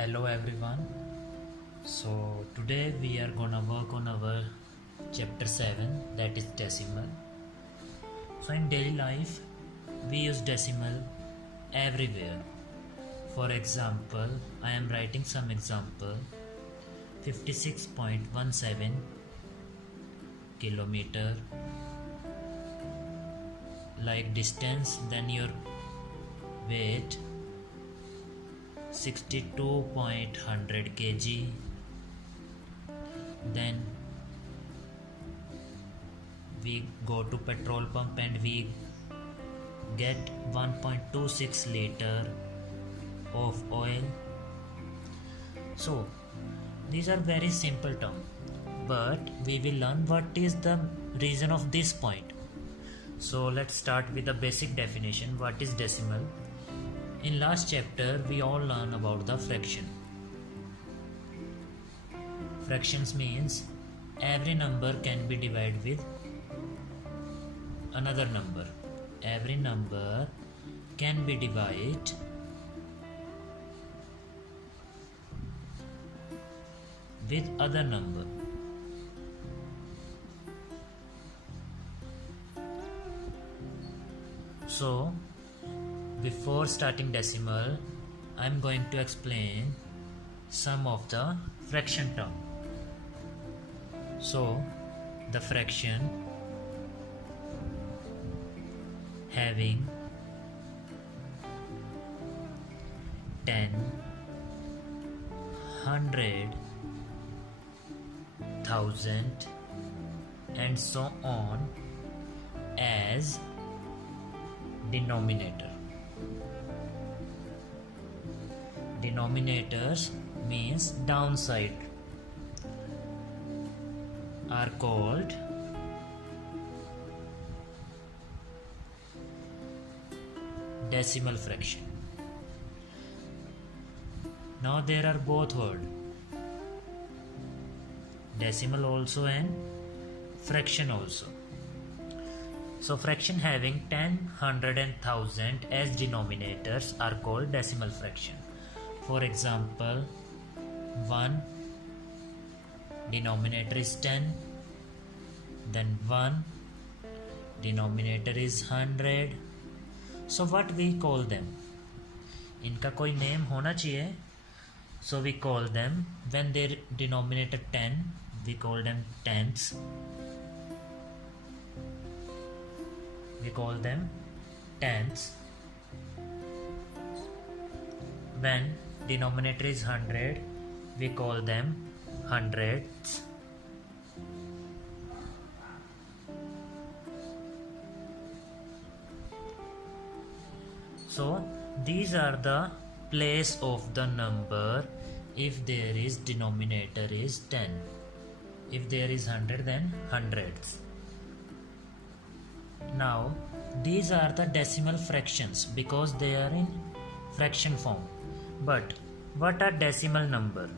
Hello everyone. So today we are gonna work on our chapter 7, that is decimal. So in daily life we use decimal everywhere. For example, I am writing some example. 56.17 kilometer like distance, then your weight 62.100 kg, then we go to petrol pump and we get 1.26 liter of oil. So these are very simple terms, but we will learn what is the reason of this point. So let's start with the basic definition. What is decimal? In last chapter we all learn about the fraction. Fractions means every number can be divided with another number. Every number can be divided with other number. So before starting decimal, I am going to explain some of the fraction term. So the fraction having 10, 100, 1000 and so on as denominator. Denominators means downside are called decimal fraction. Now there are both words, decimal also and fraction also. So fraction having 10, 100 and 1000 as denominators are called decimal fraction. For example, 1 denominator is 10, then 1 denominator is 100. So what we call them? इनका कोई name होना चाहिए. So we call them, when their denominator 10, we call them tenths. We call them tenths. When denominator is 100, we call them hundredths. So these are the place of the number if there is denominator is 10. If there is 100, then hundredths. Now these are the decimal fractions because they are in fraction form. But what are decimal number?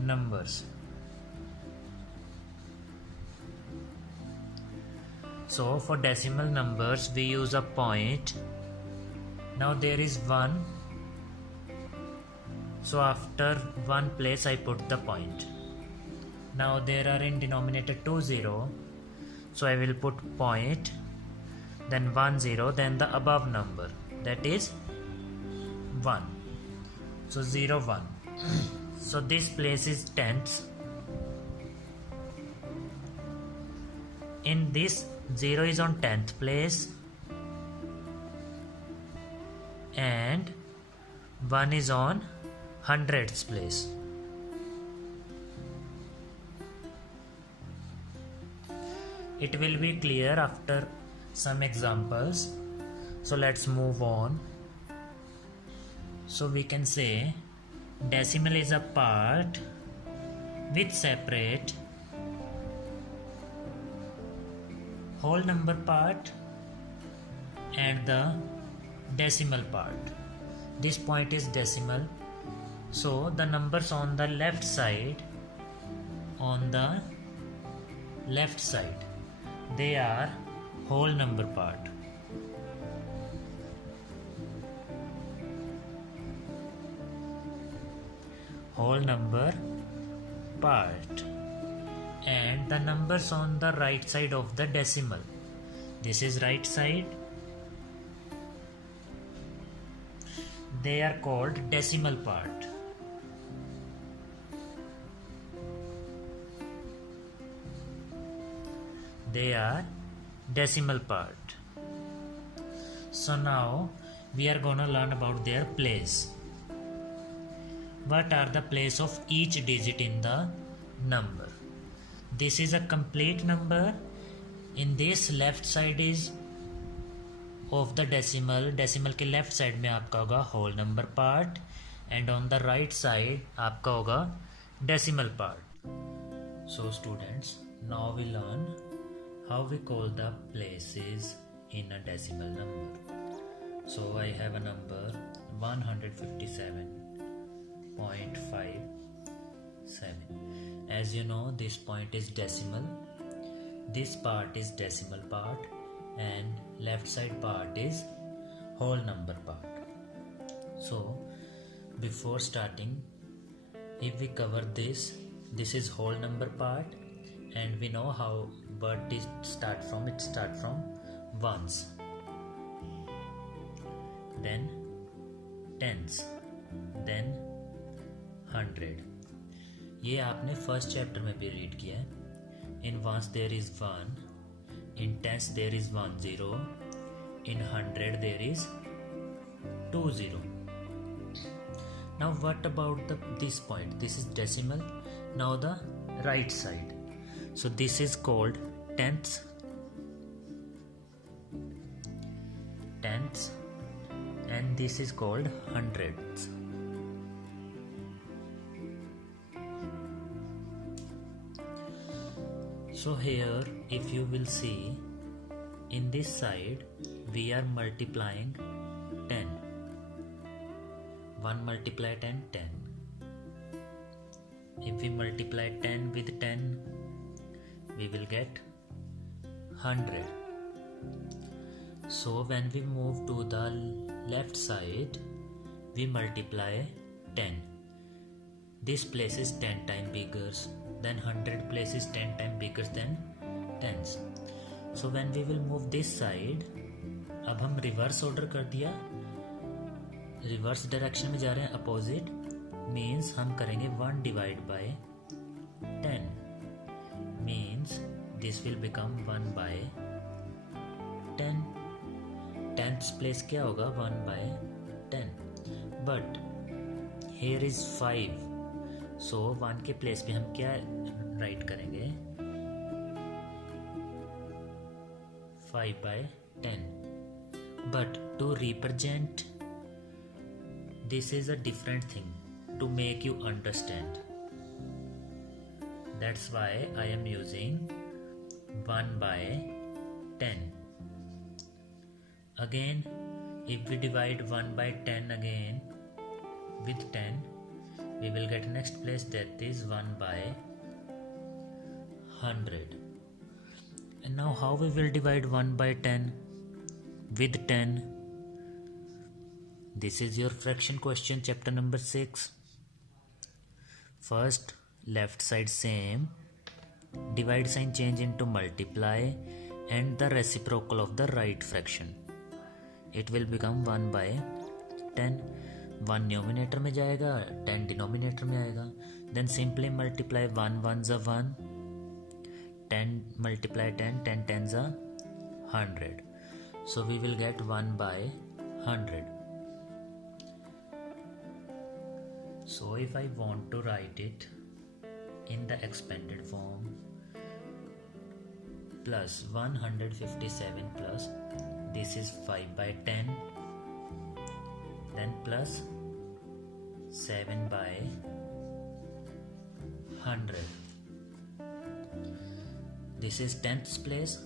Numbers. So for decimal numbers we use a point. Now there is 1. So after one place I put the point. Now there are in denominator 2 0. So I will put point, then 1 0, then the above number, that is 1. So 0 1. So this place is tenths. In this 0 is on 10th place and 1 is on 100th place. It will be clear after some examples. So let's move on. So we can say decimal is a part which separate whole number part and the decimal part. This point is decimal. So the numbers on the left side, they are whole number part. whole number part, and the numbers on the right side of the decimal. This is right side. They are called decimal part. They are decimal part. So now we are gonna learn about their place. What are the place of each digit in the number? This is a complete number. In this left side is of the decimal. Decimal के left side में आपका होगा whole number part, and on the right side आपका होगा decimal part. So students, now we learn how we call the places in a decimal number. So I have a number 157.57. As you know, this point is decimal. This part is decimal part, and left side part is whole number part. So before starting, if we cover this is whole number part, and we know how but it start from ones, then tens, then 100. ये आपने first chapter में भी read किया है. In ones there is 1, in tens there is 10, in 100 there is 20. Now what about this point? This is decimal. Now the right side. So this is called tenths, and this is called hundredths. So here, if you will see, in this side we are multiplying 10. 1 multiply 10, 10. If we multiply 10 with 10, we will get 100. So when we move to the left side, we multiply 10. This place is 10 times bigger, then 100 place is 10 times bigger than tens. So when we will move this side, अब हम reverse order कर दिया, reverse direction में जा रहे हैं, opposite means हम करेंगे 1 divide by 10, means this will become 1 by 10. Tenth place क्या होगा? 1 by 10. But here is 5, so 1 के प्लेस पे हम क्या राइट करेंगे? 5 by 10. But to represent this is a different thing to make you understand. That's why I am using 1 by 10. Again, if we divide 1 by 10 again with 10, we will get next place, that is 1 by 100. And now how we will divide 1 by 10 with 10? This is your fraction question, chapter number 6. First, left side same, divide sign change into multiply, and the reciprocal of the right fraction. It will become 1 by 10. 1 numerator में जाएगा, 10 denominator में आएगा. Then simply multiply 1 ones are 1, 10 multiply 10, 10 tens are 100. So we will get 1 by 100. So if I want to write it in the expanded form, plus 157 plus this is 5 by 10, then plus 7 by 100. This is 10th place,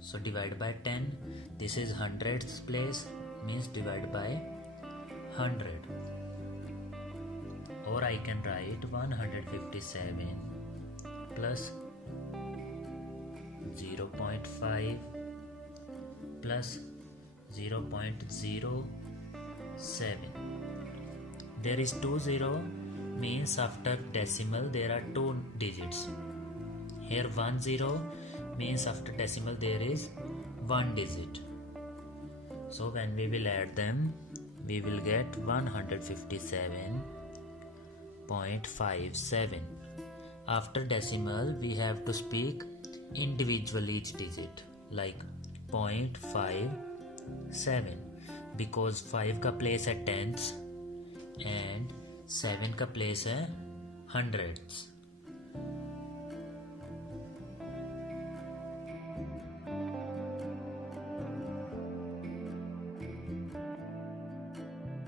so divide by 10. This is 100th place, means divide by 100. Or I can write 157 plus 0.5 plus 0.07. There is 2 0, means after decimal there are two digits. Here 10 means after decimal there is one digit. So when we will add them, we will get 157.57. After decimal we have to speak individual each digit, like 0.57, because 5 का place है tenths and 7 का place है hundredths.